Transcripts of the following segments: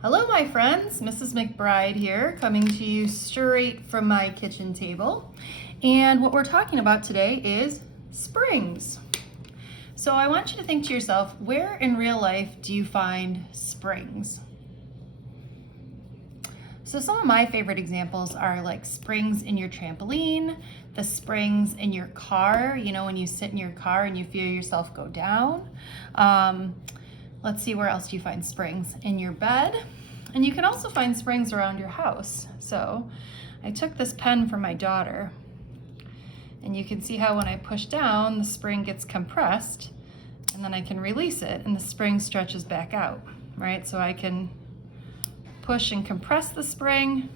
Hello, my friends. Mrs. McBride here, coming to you straight from my kitchen table. And what we're talking about today is springs. So I want you to think to yourself, where in real life do you find springs? So some of my favorite examples are like springs in your trampoline, the springs in your car, when you sit in your car and you feel yourself go down. Let's see, where else do you find springs? In your bed. And you can also find springs around your house. So I took this pen from my daughter, and you can see how when I push down, the spring gets compressed, and then I can release it and the spring stretches back out, right? So I can push and compress the spring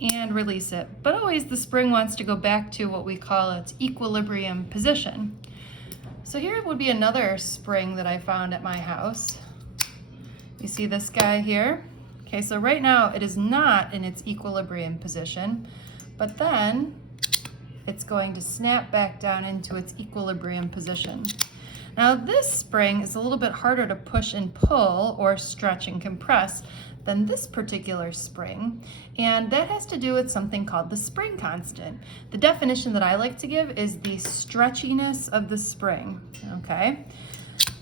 and release it. But always the spring wants to go back to what we call its equilibrium position. So here would be another spring that I found at my house. You see this guy here? Okay, so right now it is not in its equilibrium position, but then it's going to snap back down into its equilibrium position. Now this spring is a little bit harder to push and pull or stretch and compress than this particular spring, and that has to do with something called the spring constant. The definition that I like to give is the stretchiness of the spring, okay?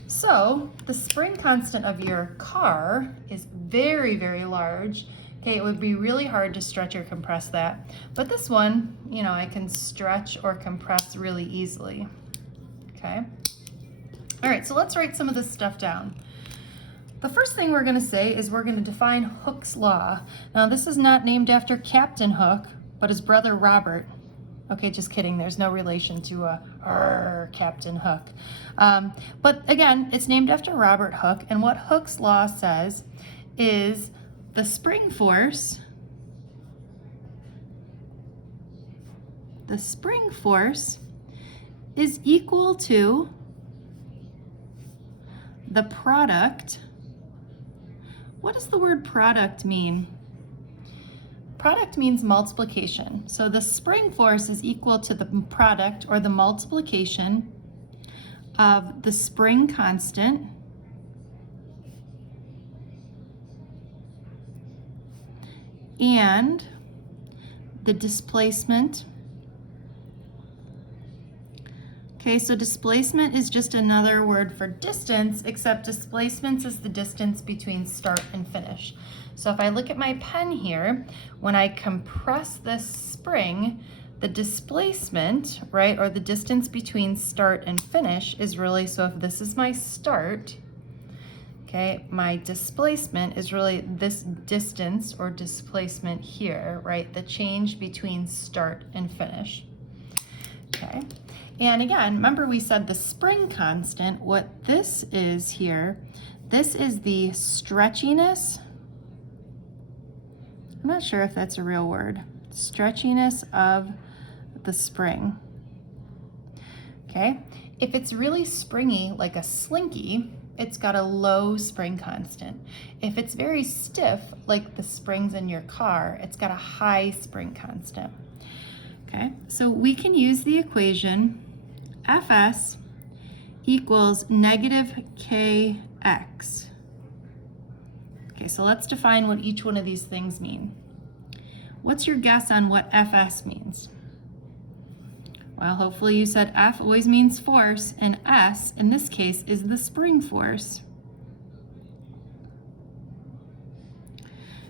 So the spring constant of your car is very, very large. Okay, it would be really hard to stretch or compress that, but this one, I can stretch or compress really easily, okay? All right, so let's write some of this stuff down. The first thing we're going to say is we're going to define Hooke's law. Now, this is not named after Captain Hook, but his brother Robert. Okay, just kidding. There's no relation to Captain Hook. But again, it's named after Robert Hooke. And what Hooke's law says is the spring force is equal to the product. What does the word product mean? Product means multiplication. So the spring force is equal to the product or the multiplication of the spring constant and the displacement. Okay, so displacement is just another word for distance, except displacement is the distance between start and finish. So if I look at my pen here, when I compress this spring, the displacement, right, or the distance between start and finish is really, so if this is my start, okay, my displacement is really this distance or displacement here, right, the change between start and finish, okay? And again, remember we said the spring constant, what this is here, this is the stretchiness. I'm not sure if that's a real word. Stretchiness of the spring. Okay, if it's really springy like a slinky, it's got a low spring constant. If it's very stiff like the springs in your car, it's got a high spring constant. Okay, so we can use the equation Fs equals negative Kx. Okay, so let's define what each one of these things mean. What's your guess on what Fs means? Well, hopefully you said F always means force, and S, in this case, is the spring force.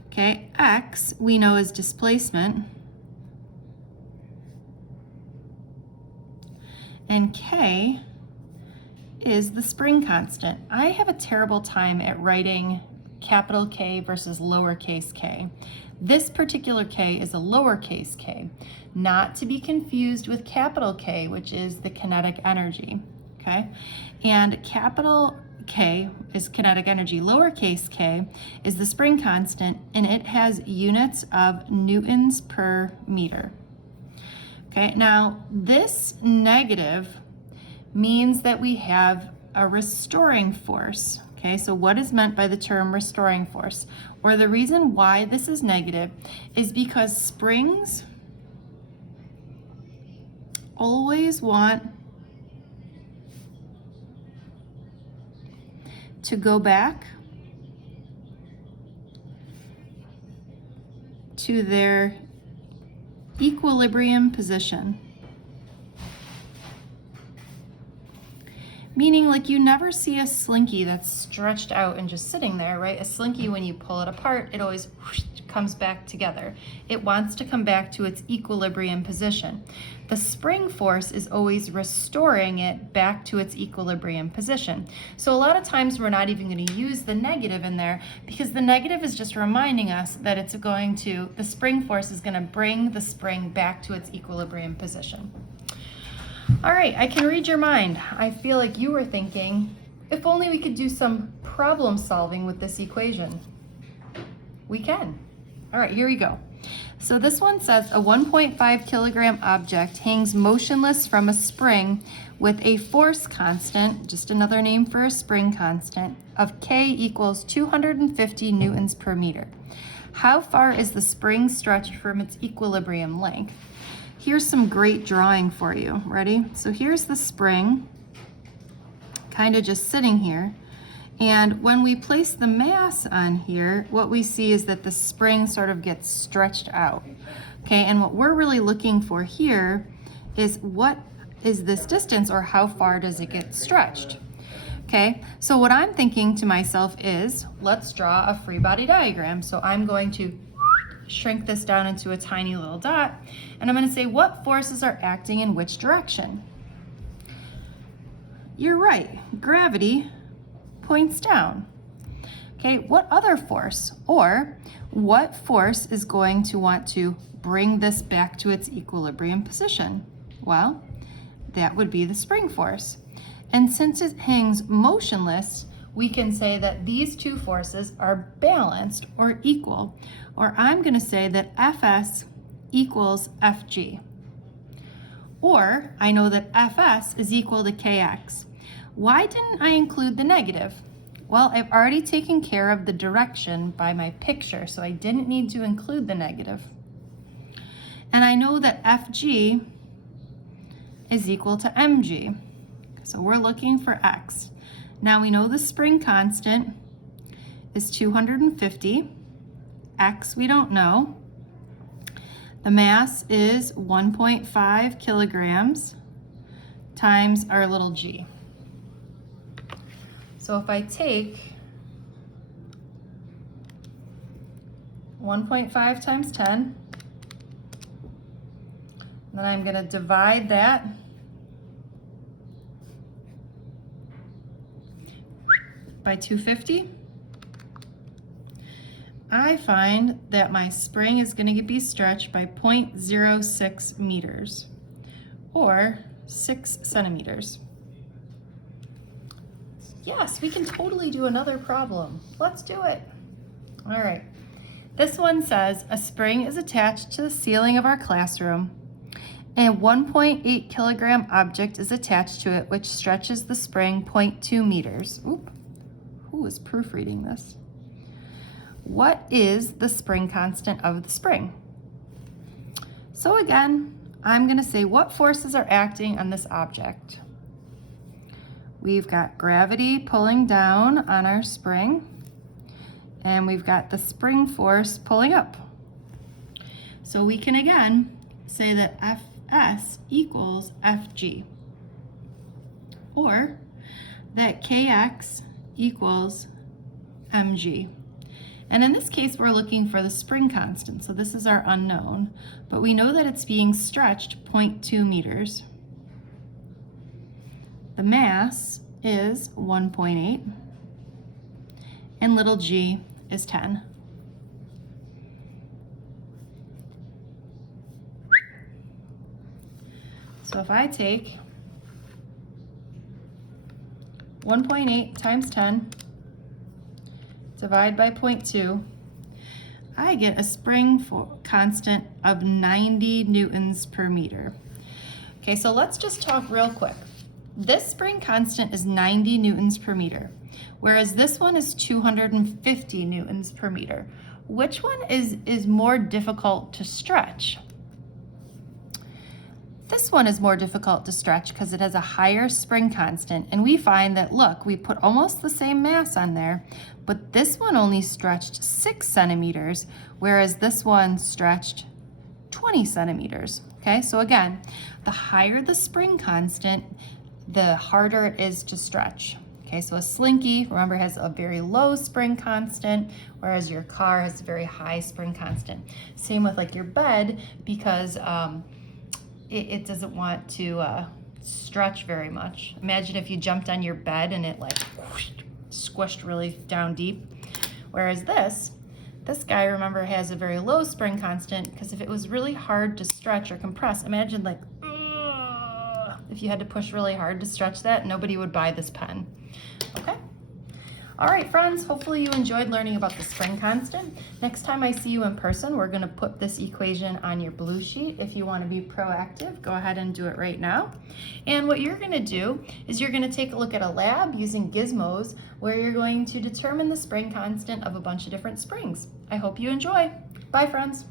Okay, X we know is displacement. And K is the spring constant. I have a terrible time at writing capital K versus lowercase k. This particular K is a lowercase k, not to be confused with capital K, which is the kinetic energy, okay? And capital K is kinetic energy, lowercase k is the spring constant, and it has units of newtons per meter. Okay, now this negative means that we have a restoring force. Okay, so what is meant by the term restoring force? Or the reason why this is negative is because springs always want to go back to their equilibrium position. Meaning, like, you never see a slinky that's stretched out and just sitting there, right? A slinky, when you pull it apart, it always comes back together. It wants to come back to its equilibrium position. The spring force is always restoring it back to its equilibrium position. So a lot of times we're not even going to use the negative in there, because the negative is just reminding us that it's going to, the spring force is going to bring the spring back to its equilibrium position. All right, I can read your mind. I feel like you were thinking, if only we could do some problem solving with this equation. We can. All right, here we go. So this one says a 1.5 kilogram object hangs motionless from a spring with a force constant, just another name for a spring constant, of K equals 250 newtons per meter. How far is the spring stretched from its equilibrium length? Here's some great drawing for you. Ready? So here's the spring, kind of just sitting here. And when we place the mass on here, what we see is that the spring sort of gets stretched out. Okay, and what we're really looking for here is what is this distance, or how far does it get stretched? Okay, so what I'm thinking to myself is, let's draw a free body diagram. So I'm going to shrink this down into a tiny little dot, and I'm going to say what forces are acting in which direction. You're right, gravity points down. Okay, what other force, or what force is going to want to bring this back to its equilibrium position? Well, that would be the spring force. And since it hangs motionless, we can say that these two forces are balanced or equal, or I'm going to say that Fs equals Fg. Or I know that Fs is equal to Kx. Why didn't I include the negative? Well, I've already taken care of the direction by my picture, so I didn't need to include the negative. And I know that Fg is equal to mg. So we're looking for x. Now we know the spring constant is 250. X we don't know. The mass is 1.5 kilograms times our little g. So if I take 1.5 times 10, then I'm going to divide that by 250, I find that my spring is going to be stretched by 0.06 meters, or 6 centimeters. Yes, we can totally do another problem. Let's do it. All right. This one says a spring is attached to the ceiling of our classroom, and a 1.8 kilogram object is attached to it, which stretches the spring 0.2 meters. Oop. Who is proofreading this? What is the spring constant of the spring? So again, I'm going to say what forces are acting on this object. We've got gravity pulling down on our spring, and we've got the spring force pulling up. So we can again say that Fs equals Fg, or that Kx equals mg. And in this case, we're looking for the spring constant. So this is our unknown, but we know that it's being stretched 0.2 meters. The mass is 1.8, and little g is 10. So if I take 1.8 times 10, divide by 0.2, I get a spring constant of 90 newtons per meter. Okay, so let's just talk real quick. This spring constant is 90 newtons per meter, whereas this one is 250 newtons per meter. Which one is more difficult to stretch? This one is more difficult to stretch because it has a higher spring constant, and we find that, look, we put almost the same mass on there, but this one only stretched 6 centimeters, whereas this one stretched 20 centimeters. Okay, so again, the higher the spring constant, the harder it is to stretch. Okay, so a Slinky, remember, has a very low spring constant, whereas your car has a very high spring constant. Same with like your bed, because it doesn't want to stretch very much. Imagine if you jumped on your bed and it like whoosh, squished really down deep. Whereas this guy, remember, has a very low spring constant, because if it was really hard to stretch or compress, imagine like, if you had to push really hard to stretch that, nobody would buy this pen. Okay? All right, friends, hopefully you enjoyed learning about the spring constant. Next time I see you in person, we're gonna put this equation on your blue sheet. If you wanna be proactive, go ahead and do it right now. And what you're gonna do is you're gonna take a look at a lab using gizmos where you're going to determine the spring constant of a bunch of different springs. I hope you enjoy. Bye, friends.